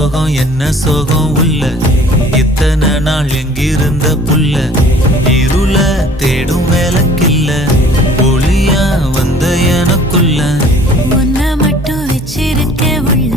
சோகம் என்ன சோகம் உள்ள இத்தனை நாள் எங்கிருந்த புல்ல இருள தேடும் வேலைக்கில்ல ஒளியா வந்த எனக்குள்ள உன்னை மட்டும் வச்சிருக்க உள்ள